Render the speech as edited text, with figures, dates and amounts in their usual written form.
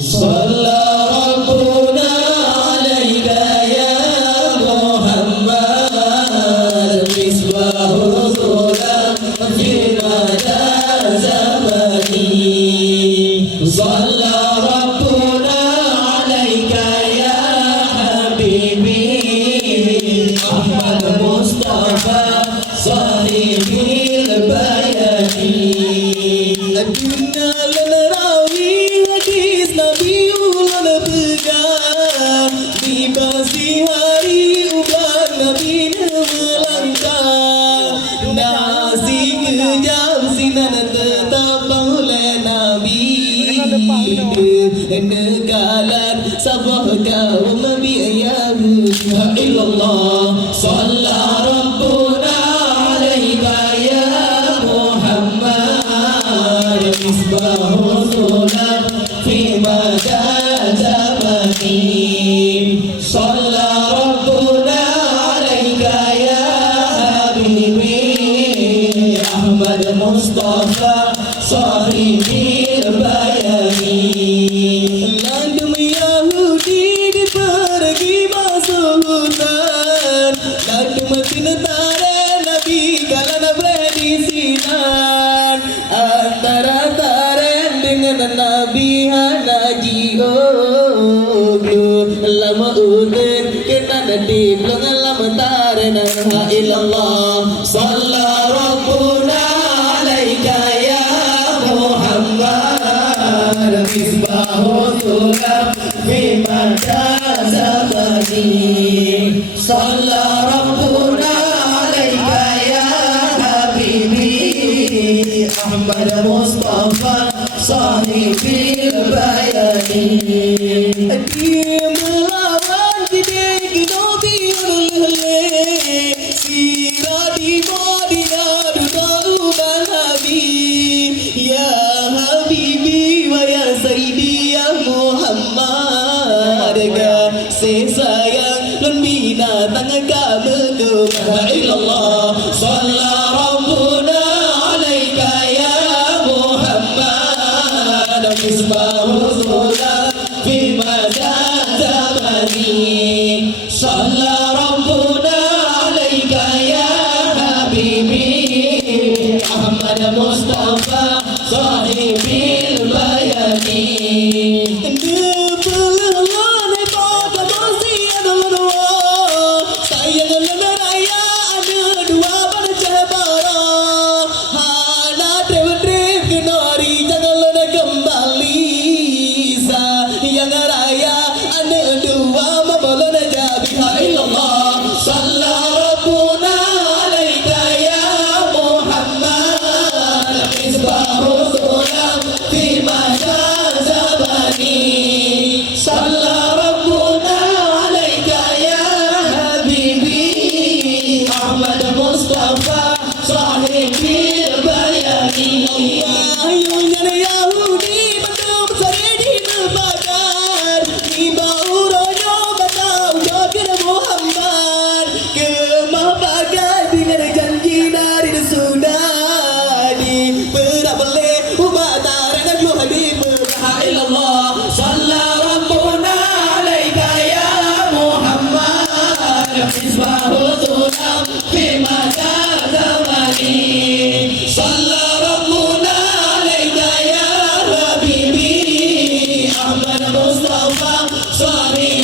صلى ربنا عليك يا محمد مصباح الظلام في مدى زمني صلى ربنا عليك يا حبيبي أحمد مصطفى صاحب البيان لكننا لنراوي hadis Nabi ulang pegang di pagi hari ubat Nabi melangkah nasi kejam sinan tetap oleh Nabi Negalan sabah kaum Nabi ya illallah Salla Rabbuna alaika ya Muhammad Misbahul Zulam fi mada zamani Salla Rabbuna alaika ya Habibi Ahmad Mustafa sahibil bayani Landum Yahudi dipergi masuk hutan Landum tinetare Nabi kalan berdisinan Antara taren dengan Nabi hanaji oglu Lama unen kita nadi belum lama taren ha illallah Salla Rabbuna alaika ya Muhammad Misbahul Zulam fi mada zamani Salla Rabbuna alaika ya Habibi Ahmad Mustafa sahibil bayani Dia melawan gede Nabi ulul sirah di Madinah duda ubah Nabi Ya Habibi wa ya Sayyidi ya Muhammad Kasih sayang lun binatang agama tu La ilallah Salla Rabbuna alaika ya Muhammad Misbahul Zulam fi mada zamani Salla Rabbuna alaika ya Habibi Ahmad Mustafa sahibil bayani Sorry